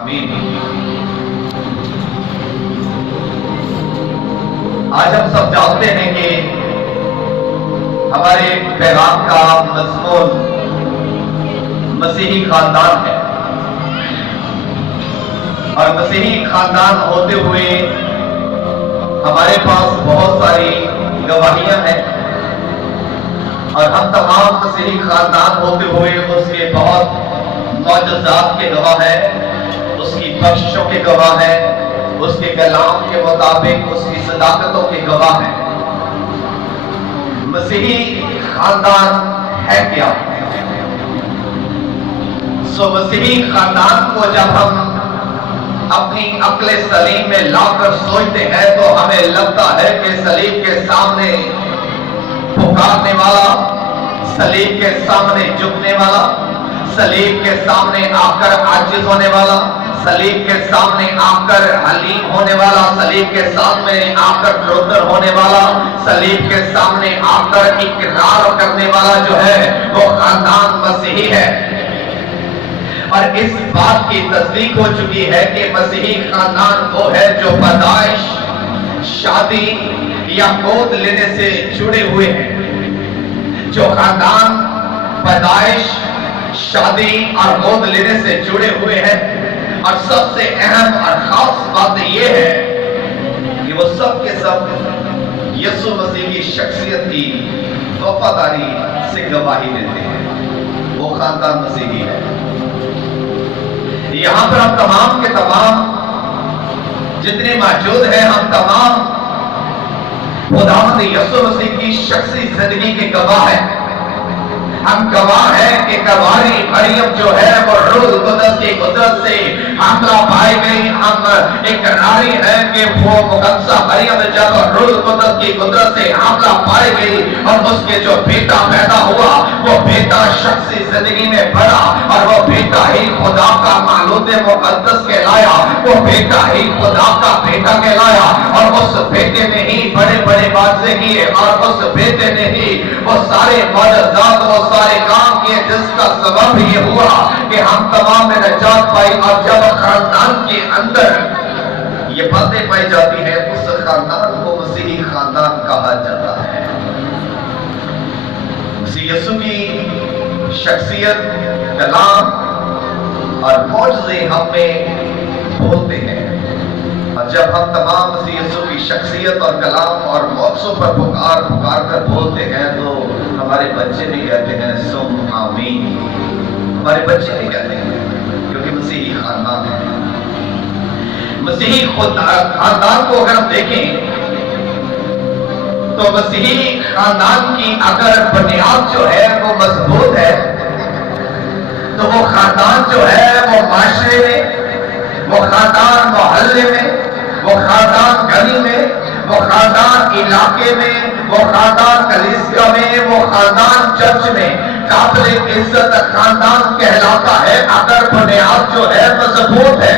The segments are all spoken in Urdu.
آمین۔ آج ہم سب جانتے ہیں کہ ہمارے پیغام کا مضمون مسیحی خاندان ہے، اور مسیحی خاندان ہوتے ہوئے ہمارے پاس بہت ساری گواہیاں ہیں، اور ہم تمام مسیحی خاندان ہوتے ہوئے اس کے بہت معجزات کے گواہ ہیں، اس کی بخششوں کے گواہ ہیں، اس کے کلام کے مطابق اس کی صداقتوں کے گواہ ہیں۔ مسیحی خاندان ہے کیا؟ مسیحی خاندان کو جب ہم اپنی عقل سلیم میں لا کر سوچتے ہیں تو ہمیں لگتا ہے کہ صلیب کے سامنے پکارنے والا، صلیب کے سامنے جھکنے والا، صلیب کے سامنے آ کر عاجز ہونے والا، صلیب کے سامنے آ کر حلیم ہونے والا، صلیب کے سامنے آ کر روتر ہونے والا، صلیب کے سامنے آ کر اقرار کرنے والا جو ہے وہ خاندان مسیحی ہے۔ اور اس بات کی تصدیق ہو چکی ہے کہ مسیحی خاندان وہ ہے جو پیدائش، شادی یا گود لینے سے جڑے ہوئے ہیں۔ جو خاندان پیدائش، شادی اور گود لینے سے جڑے ہوئے ہیں، اور سب سے اہم اور خاص بات یہ ہے کہ وہ سب کے سب یسوع مسیح کی شخصیت کی وفاداری سے گواہی دیتے ہیں۔ وہ خاندان مسیحی ہے۔ یہاں پر ہم تمام کے تمام جتنے موجود ہیں، ہم تمام خداوند یسوع مسیح کی شخصی زندگی کے گواہ ہیں۔ ہم گواہ ہیں کہ کنواری مریم جو ہے وہ روح القدس کی قدرت سے حاملہ پائی گئی۔ ہم اقراری ہیں کہ وہ مقدسہ مریم جب روح القدس کی قدرت سے حاملہ پائی گئی اور اس کے جو بیٹا پیدا ہوا وہ بیٹا شخصی زندگی میں بڑھا، اور وہ بیٹا ہی خدا کا مولود مقدس کہلایا، وہ بیٹا ہی خدا کا بیٹا کہلایا، اور اس بیٹے نے ہی بڑے بڑے واضح کیے، اور اس بیٹے نے ہی وہ سارے معجزات، وہ سارے کام کیے، جس کا سبب یہ ہوا کہ ہم تمام میں نجات پائی۔ اور جب خاندان کے اندر یہ باتیں پائی جاتی ہیں اس خاندان کو مسیحی خاندان کہا جاتا ہے۔ مسیح یسوع کی شخصیت، کلام اور معجزے ہم میں بولتے ہیں، اور جب ہم تمام مسیح یسوع کی شخصیت اور کلام اور معجزوں پر پکار کر بولتے ہیں تو ہمارے بچے بھی کہتے ہیں سم آمین۔ ہمارے بچے بھی کہتے ہیں کیونکہ مسیحی خاندان ہے۔ مسیحی خاندان کو اگر ہم دیکھیں تو مسیحی خاندان کی اگر بنیاد جو ہے وہ مضبوط ہے تو وہ خاندان جو ہے وہ معاشرے میں، وہ خاندان محلے میں، وہ خاندان گلی میں، وہ خاندان علاقے میں، وہ خاندان کلیسیا میں، وہ خاندان چرچ میں قابل عزت خاندان کہلاتا ہے اگر بنیاد جو ہے مضبوط ہے۔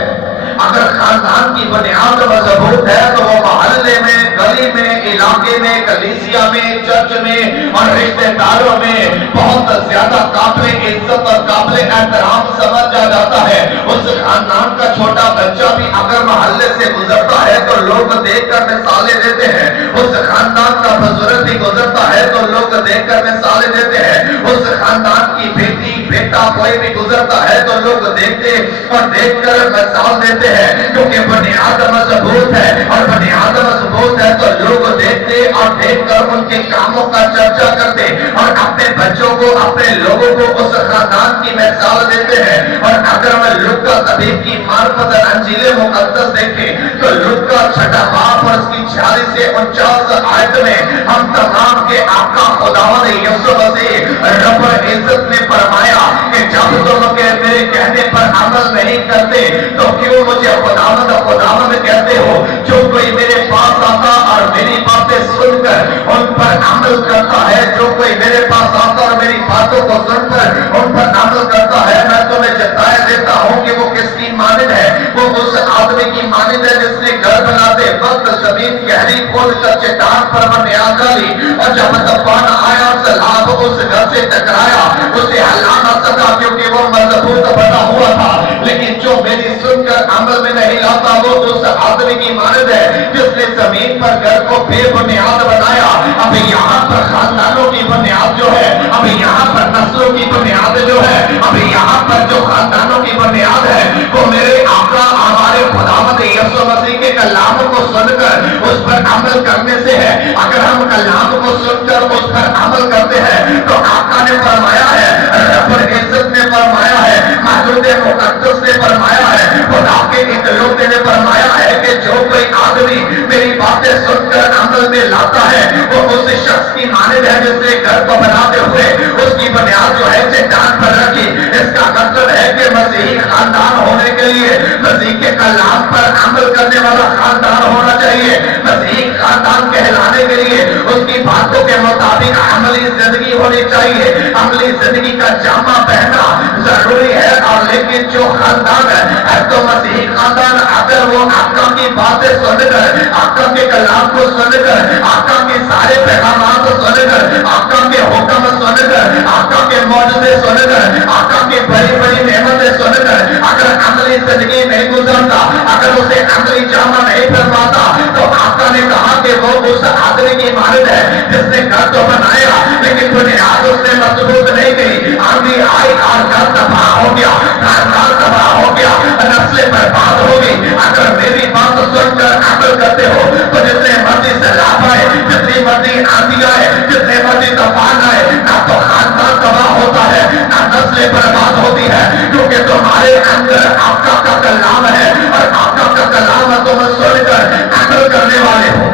اگر خاندان کی بنیاد مضبوط ہے تو وہ محلے میں، گلی میں، علاقے میں، کلیسیا میں، چرچ میں اور رشتہ داروں میں بہت زیادہ قابل عزت اور قابل احترام سمجھا جاتا ہے۔ اس خاندان کا چھوٹا بچہ بھی اگر محلے سے گزرتا ہے تو لوگ دیکھ کر مثالیں دیتے ہیں۔ اس خاندان کا بزرگ بھی گزرتا ہے تو لوگ دیکھ کر مثالیں دیتے ہیں۔ اس خاندان کی بیٹی، بیٹا کوئی بھی گزرتا ہے تو لوگ دیکھتے اور دیکھ کر مثال دیتے ہیں، کیونکہ بنیاد مضبوط ہے، اور بنیاد مضبوط ہے تو لوگ دیکھتے اور دیکھ کر ان کے کاموں کا چرچا کرتے اور اپنے بچوں کو، اپنے لوگوں کو اس خاندان کی مثال دیتے ہیں۔ اور اگر ہم لوکا طبیب کی معرفت انجیل مقدس دیکھیں تو لوکا چھٹا باب اور اس کی 46 سے 49 آیت میں ہم تمام کے آقا خداوند یسوع مسیح رب العزت نے فرمایا کہ جب تم میرے کہنے پر عمل نہیں کرتے تو کیوں مجھے خداوند خداوند کہتے ہو؟ جو کوئی میرے پاس آتا اور میری باتیں سن کر ان پر عمل کرتا ہے، جو کوئی میرے پاس آتا اور میری باتوں کو سن کر ان پر عمل کرتا ہے، میں تمہیں جتائے دیتا ہوں کہ وہ کس کی مانند ہے؟ وہ اس آدمی کی مانند ہے جس نے گھر بناتے وقت زمین گہری کھود کر چٹان پر بنیاد ڈالی، اور جب طوفان آیا سیلاب اس گھر سے ٹکرایا، اسے ہلا نہ سکا کیونکہ وہ مضبوط بنا ہوا تھا۔ لیکن جو میری سن کر کر عمل میں نہیں لاتا وہ اس آدمی کی مانند ہے جس نے زمین پر گھر کو بے بنیاد بنایا. ابھی یہاں پر خاندانوں کی بنیاد جو ہے, ابھی یہاں پر نسلوں کی بنیاد جو ہے, ابھی یہاں پر جو خاندانوں کی بنیاد ہے وہ میرے آقا ہمارے خداوند یسوع مسیح کے کلام کو سن کر اس پر عمل کرنے سے ہے. اگر ہم کلام کو سن کر اس پر عمل کرتے ہیں تو آقا نے فرمایا ہے, رب العزت نے فرمایا ہے, موجود مقدس نے فرمایا ہے, خدا کے اکلوتے نے فرمایا ہے کہ جو کوئی آدمی میری باتیں سن کر عمل میں لاتا ہے وہ اس شخص کی مانند ہے جس نے گھر کو بناتے ہوئے اس کی بنیاد جو ہے چٹان پر رکھی. اس کا مطلب ہے کہ مسیحی خاندان ہونے کے لیے مسیح کے کلام پر عمل کرنے والا خاندان ہونا چاہیے. مسیحی خاندان کہلانے کے لیے اس کی باتوں کے مطابق عملی زندگی ہونی چاہیے. عملی زندگی کا جامہ پہننا ضروری ہے. اور لیکن جو خاندان ہے تو مسیحی خاندان اگر وہ آقا کی باتیں سن کر, آقا کے کلام کو سن کر, آقا کے سارے پیغامات سن کر, آقا کے حکم سن کر, آقا کے معجزے سن کر, آقا کی بڑی بڑی نعمتیں سن کر اگر عملی زندگی نہیں گزارتا, اگر اسے عملی جامہ نہیں پہنواتا تو آقا نے کہا کہ وہ اس آدمی کی مانند ہے جس نے گھر تو بنایا لیکن بنیاد اس نے مضبوط نہیں کی. آندھی آئی اور گھر تباہ ہو گیا, خاندان تباہ ہو گیا, نسلیں برباد ہو گئی. اگر میری بات سن کر عمل کرتے ہو تو جتنے مرضی سیلاب آئے, جتنی مرضی آندھی آئے, جتنے مرضی طوفان آئے, نہ تو خاندان تباہ ہوتا ہے نہ نسلیں برباد ہوتی ہے, کیونکہ تمہارے اندر آقا کا کلام ہے اور آقا کا کلام تم سن کر عمل کرنے والے ہو.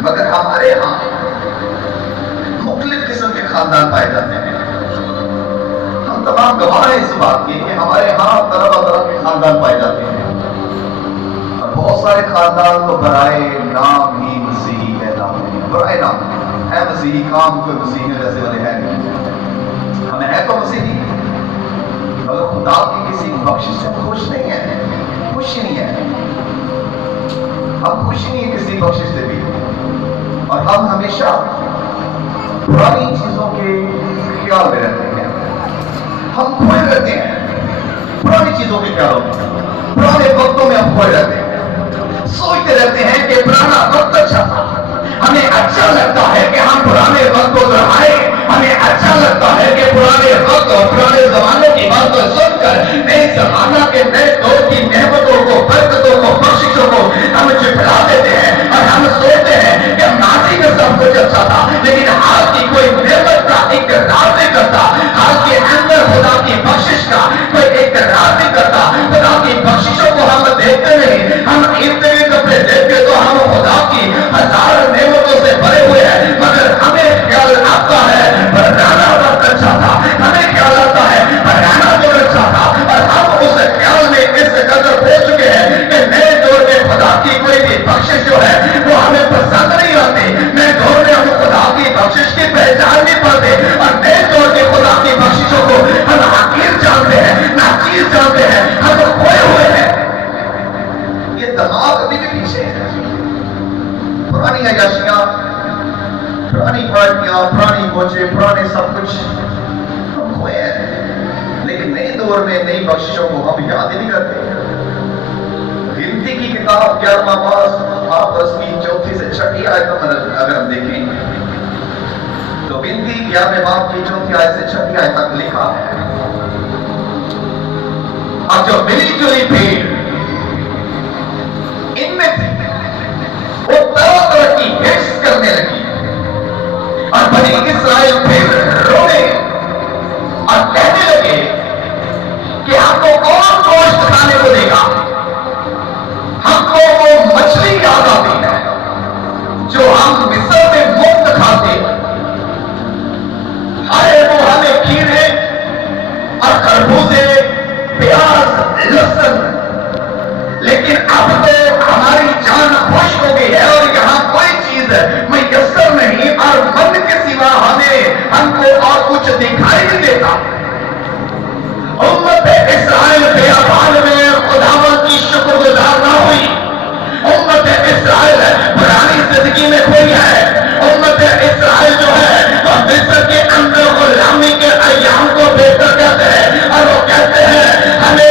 مگر ہمارے ہاں مختلف قسم کے خاندان پائے جاتے ہیں. ہم تمام گواہ ہیں اس بات کی کہ ہمارے ہاں طرح طرح کے خاندان پائے جاتے ہیں اور بہت سارے خاندان تو برائے نام ہی مسیحی کہلاتے ہیں. برائے نام ہے مسیحی, کام کوئی مسیحی میں جیسے والے ہیں نہیں. ہمیں ہے تو مسیحی مگر خدا کی کسی بخشش سے خوش نہیں ہے, خوش نہیں ہے. ہم خوش نہیں ہیں کسی بخشش سے بھی, اور ہم ہمیشہ پرانی چیزوں کے خیال میں رہتے ہیں. ہم کھوئے رہتے ہیں پرانی چیزوں کے خیالوں میں, پرانے وقتوں میں ہم کھوئے رہتے ہیں. سوچتے رہتے ہیں کہ پرانا وقت اچھا تھا, ہمیں اچھا لگتا ہے کہ ہم پرانے وقت کو دہرائیں, ہمیں اچھا لگتا ہے کہ پرانے وقت اور پرانے زمانوں کی باتیں سن کر نئے زمانہ کے نئے دور کی نعمتوں کو, برکتوں کو, بخششوں کو ہم جھٹلا دیتے ہیں اور ہم سوچتے ہیں کہ ماضی میں سب کچھ اچھا تھا لیکن حال کی کوئی نعمت کا اقرار نہیں کرتا, حال کے اندر خدا کی بخشش کا کوئی اقرار نہیں کرتا. خدا کی بخششوں کو ہم دیکھتے نہیں, ہم اتنے کپڑے دیکھتے تو ہم خدا کی ہزار نعمتوں سے بھرے ہوئے ہیں, مگر ہمیں خیال آتا ہے پرانا وقت اچھا تھا, ہمیں خیال آتا ہے پرانا دور اچھا تھا, اور ہم اس خیال میں اس قدر ہو چکے ہیں کہ نئے دور میں خدا کی کوئی بھی بخشش جو ہے وہ ہمیں پسند نہیں آتی. نئے دور میں ہم خدا کی بخشش کی پہچان نہیں پاتے اور نئے دور میں خدا کی بخششوں کو ہم حقیر جانتے ہیں, ناچیز جانتے ہیں, ہم کھوئے ہوئے ہیں. یہ دماغ ابھی بھی پیچھے ہے. پرانی عیاشیاں, پرانی پارٹیاں, پرانی موجیں, پرانے سب کچھ ہم کھوئے ہیں, لیکن نئے دور میں نئی بخششوں کو ہم یاد ہی نہیں کرتے. گنتی کی کتاب 11واں باب اس کی 4 سے 6 آیت پر اگر ہم دیکھیں تو گنتی 11ویں باب کی 4 آیت سے 6 آیت تک لکھا ہے, اور جو ملی جلی بھیڑ ان میں تھی وہ طرح طرح کی حرص کرنے لگی اور بنی اسرائیل پھر رونے اور کہنے لگے کہ ہم کو کون گوشت کھانے کو دے گا, ہم کو وہ مچھلی یاد آتی ہے جو ہم مصر میں مفت کھاتے ہیں. ہائے وہ ہمیں کھیرے اور خربوزے, پیاز, لہسن, لیکن اب تو ہماری جان خوش ہو گئی ہے اور یہاں کوئی چیز میسر نہیں اور من کے سوا ہم کو اور کچھ دکھائی نہیں دیتا. امت اسرائیل بیابان میں خداوند کی شکر گزار نہ ہوئی. امت اسرائیل پرانی زندگی میں کوئی ہے. امت اسرائیل جو ہے وہ مصر کے اندر غلامی کے ایام کو بہتر کہتے ہیں اور وہ کہتے ہیں ہمیں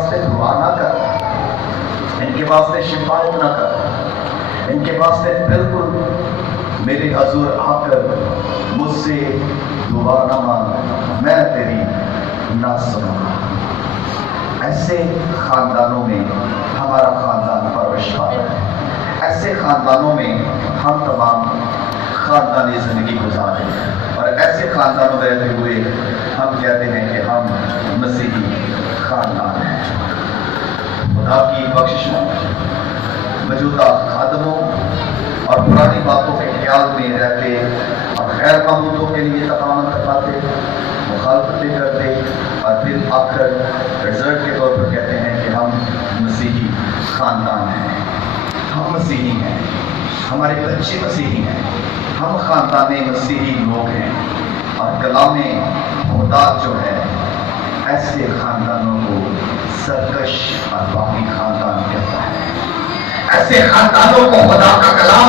واسطے دعا نہ کر، ان کے واسطے شفاعت نہ کر، ان کے واسطے بالکل میرے حضور آ کر مجھ سے دعا نہ مانگ، میں تیری نہ سنوں گا۔ ایسے خاندانوں میں ہمارا خاندان پرورش پاتا ہے، ایسے خاندانوں میں ہم تمام خاندانی زندگی گزارے، اور ایسے خاندانوں میں رہتے ہوئے ہم کہتے ہیں کہ ہم مسیحی خاندان ہیں۔ خدا کی بخشش میں موجودہ خادموں اور پرانی باتوں کے خیال میں رہتے اور غیر معبودوں کے لیے تقامت کرواتے، مخالفتیں کرتے، اور پھر آخر رزلٹ کے طور پر کہتے ہیں کہ ہم مسیحی خاندان ہیں، ہم مسیحی ہیں، ہمارے بچے مسیحی ہیں، ہم خاندان مسیحی لوگ ہیں۔ اور کلام خدا جو ہے ایسے خاندانوں کو سرکش اور باقی خاندان کہتا ہے۔ ایسے خاندانوں کو خدا کا کلام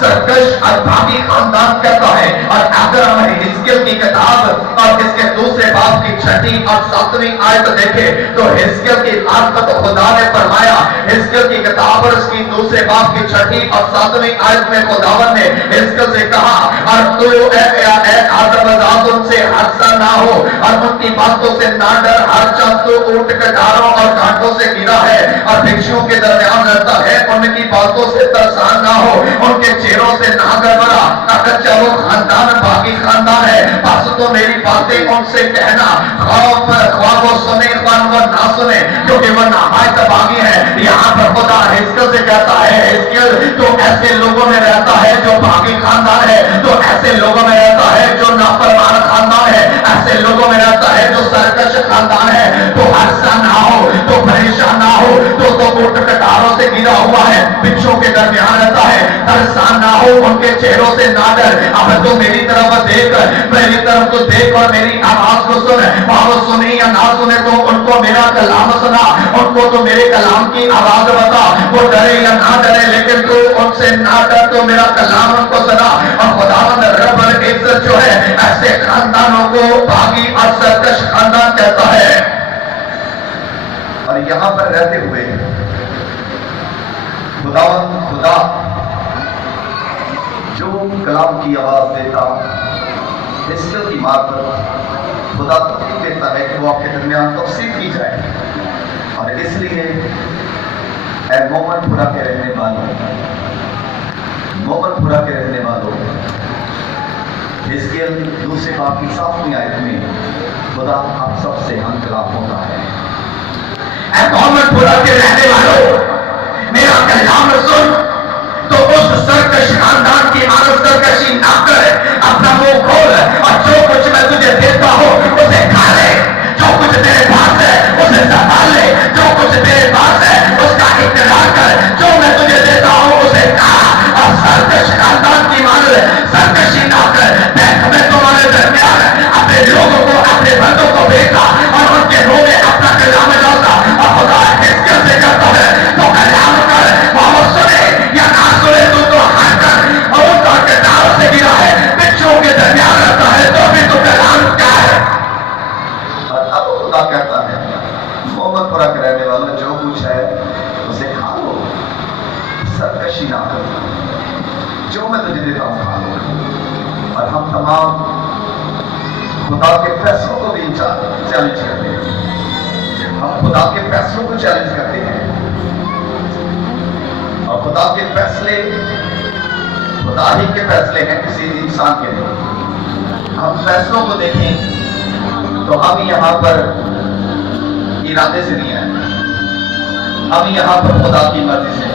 سرکش اور باقی خاندان کہتا ہے۔ اور اگر ہم حزقیل کی کتاب اور اس کے دوسرے باب کی 6 اور 7 آیت دیکھیں تو حزقیل کی بات کو خدا نے فرمایا، حزقیل کی کتاب اور اس کی دوسرے باب کی 6 اور 7 آیت میں خداوند نے حزقیل سے کہا، اور تو اے آدم ذات ان سے حادثہ نہ ہو اور ان کی باتوں سے نہ ڈر، ہر چند تو اونٹ کٹاروں اور کانٹوں سے گرا ہے اور بھکشیوں کے درمیان رہتا ہے، ان کی باتوں سے ترسان نہ ہو، ان کے چہروں سے نہ گھبرا، اگرچہ وہ خاندان باقی خاندان ہے، بس تو میری باتیں ان سے کہنا، خواہ وہ سنے خواہ وہ نہ سنے، کیونکہ وہ نہایت باغی ہے۔ یہاں پر خدا حزقیل سے کہتا ہے، حزقیل تو ایسے لوگوں میں رہتا ہے جو باقی خاندان ہے، تو ایسے لوگوں میں رہتا ہے جو نافرمان خاندان ہے، ایسے لوگوں میں رہتا ہے جو سرکش خاندان ہے، تو حادثہ نہ ہو، تو پریشان نہ ہو، تو اونٹ کٹاروں سے گرا ہوا ہے، بچوں کے درمیان رہتا ہے، پریشان نہ ہو، ان کے چہروں سے نہ ڈر، اب تو میری طرف دیکھ، میری طرف تو دیکھ اور میری آواز کو سن، وہ سنے یا نہ سنے تو ان کو میرا کلام سنا، ان کو تو میرے کلام کی آواز بتا، وہ ڈرے یا نہ ڈرے لیکن تو ان سے نہ ڈر، تو میرا کلام ان کو سنا۔ اور خداوند رب العزت جو ہے ایسے خاندانوں کو باغی اور سرکش خاندان کہتا ہے۔ اور یہاں پر رہتے ہوئے خدا جو کلام کی آواز دیتا، حزقیل کی بات پر خدا تفصیل دیتا ہے کہ وہ آپ کے درمیان تفصیل کی جائے۔ اور اس لیے اے مومن پورا کے رہنے والوں، مومن پورا کے رہنے والوں، حزقیل دوسرے باب کی 7 آیت میں خدا آپ سب سے ہم کلام ہوتا ہے۔ اے مومن پورا کے رہنے والوں، میرا کلام سن، تو اس سرکش خاندان کی عادت سرکشی نہ کر، اپنا منہ کھول اور جو کچھ میں تجھے دیتا ہوں اسے کھا لے، جو کچھ تیرے پاس ہے اسے سنبھال لے، جو کچھ تیرے پاس ہے اس کا اقرار کر، جو میں تجھے دیتا ہوں اسے کھا، اور سرکش خاندان کی عادت سرکشی نہ کر۔ میں تمہارے درمیان اپنے لوگوں کو، اپنے بندوں کو بھیجتا اور ان کے منہ میں اپنا کلام ڈالتا، اور خدا حزقیل سے کہتا ہے تو کلام کر، وہ سنے یا نہ سنے تو ہر کر، اور ان کا کٹاروں سے گرا ہے، بچوں کے درمیان رہتا ہے، تو بھی تو کلام کیا ہے۔ اور اب خدا کہتا ہے محمد پورا کے رہنے والا، جو کچھ ہے اسے کھا لو، سرکشی نہ کرو، جو میں تجھے دیتا ہوں کھا لو۔ اور ہم تمام خدا کے فیصلوں کو بھی چیلنج کرتے ہیں، ہم خدا کے فیصلوں کو چیلنج کرتے ہیں، اور خدا کے فیصلے خدا ہی کے فیصلے ہیں، کسی انسان کے نہیں۔ ہم فیصلوں کو دیکھیں تو ہم یہاں پر ارادے سے نہیں آئے، ہم یہاں پر خدا کی مرضی سے۔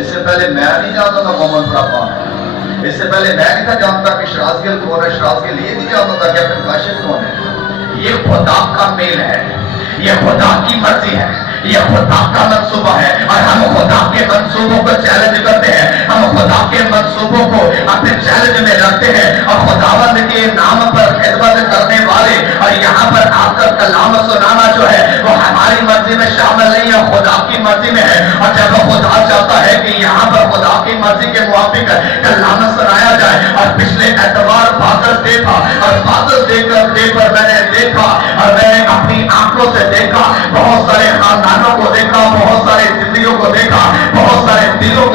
اس سے پہلے میں نہیں جانتا تھا محمد پورا کون ہے، اس سے پہلے میں نہیں تھا جانتا کہ شرازگل کون ہے، شرازگل یہ نہیں جانتا تھا کہ اپنے کاشف کون ہے۔ یہ خدا کا میل ہے، یہ خدا کی مرضی ہے، یہ خدا کا منصوبہ ہے، اور ہم خدا کے منصوبوں کو چیلنج کرتے ہیں، ہم خدا کے منصوبوں کو اپنے چیلنج میں رکھتے ہیں، اور خداوند کے نام پر خدمت کرنے والے اور یہاں پر آ کر کلام سنانا جو ہے وہ ہماری مرضی میں شامل نہیں ہے، خدا کی مرضی میں ہے۔ اور جب خدا چاہتا ہے کہ یہاں پر خدا کی مرضی کے موافق کلام سنایا جائے، اور پچھلے اتوار فادرس ڈے تھا، اور فادرس ڈے پر میں نے دیکھا اور میں نے اپنی آنکھوں سے دیکھا بہت سارے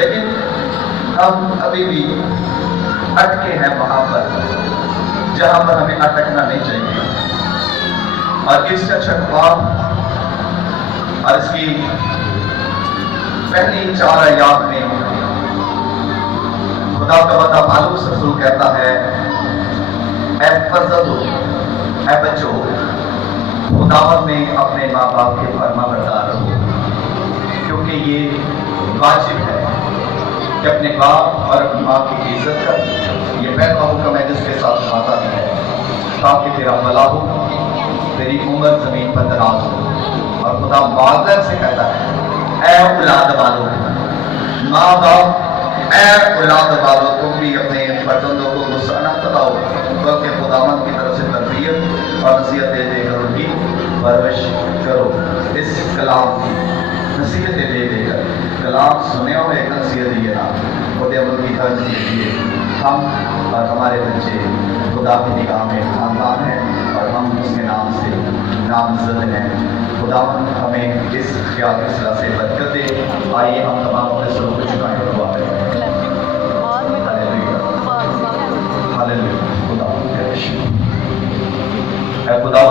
لیکن ہم ابھی بھی اٹکے ہیں وہاں پر جہاں پر ہمیں اٹکنا نہیں چاہیے. اور اس کا خواب اور اس کی پہلی 4 آیات میں خدا کا بندہ پالوس رسول کہتا ہے اے فرزندو، اے بچو، خداوند میں اپنے ماں باپ کے فرما بردار رہو، کیونکہ یہ واجب ہے کہ اپنے باپ اور اپنی ماں کی عزت کر. یہ پہلا حکم ہے جس کے ساتھ وعدہ ہے تاکہ تیرا بھلا ہو، تیری عمر زمین پر دراز ہو. اور خدا معذرت سے کہتا ہے اے اولاد والو، ماں باپ، اے اولاد والو، تم بھی اپنے فرزندوں کو غصہ نہ دلاؤ، بلکہ خداوند کی طرف سے تربیت اور نصیحت دے دے کر ان کی پرورش کرو. اس کلام کی نصیحتیں دے دے کر، کلام سنے ہوئے ایک نصیحت دیے نا، خود عمل کی طرف دیجیے. ہم اور ہمارے بچے خدا کی نگاہ میں خاندان ہیں اور ہم اس کے نام سے نامزد ہیں. خداوند ہمیں اس خیال کے سلسلے سے برکت دے. آئیے ہم تمام اپنے سروں کو جھکائیں.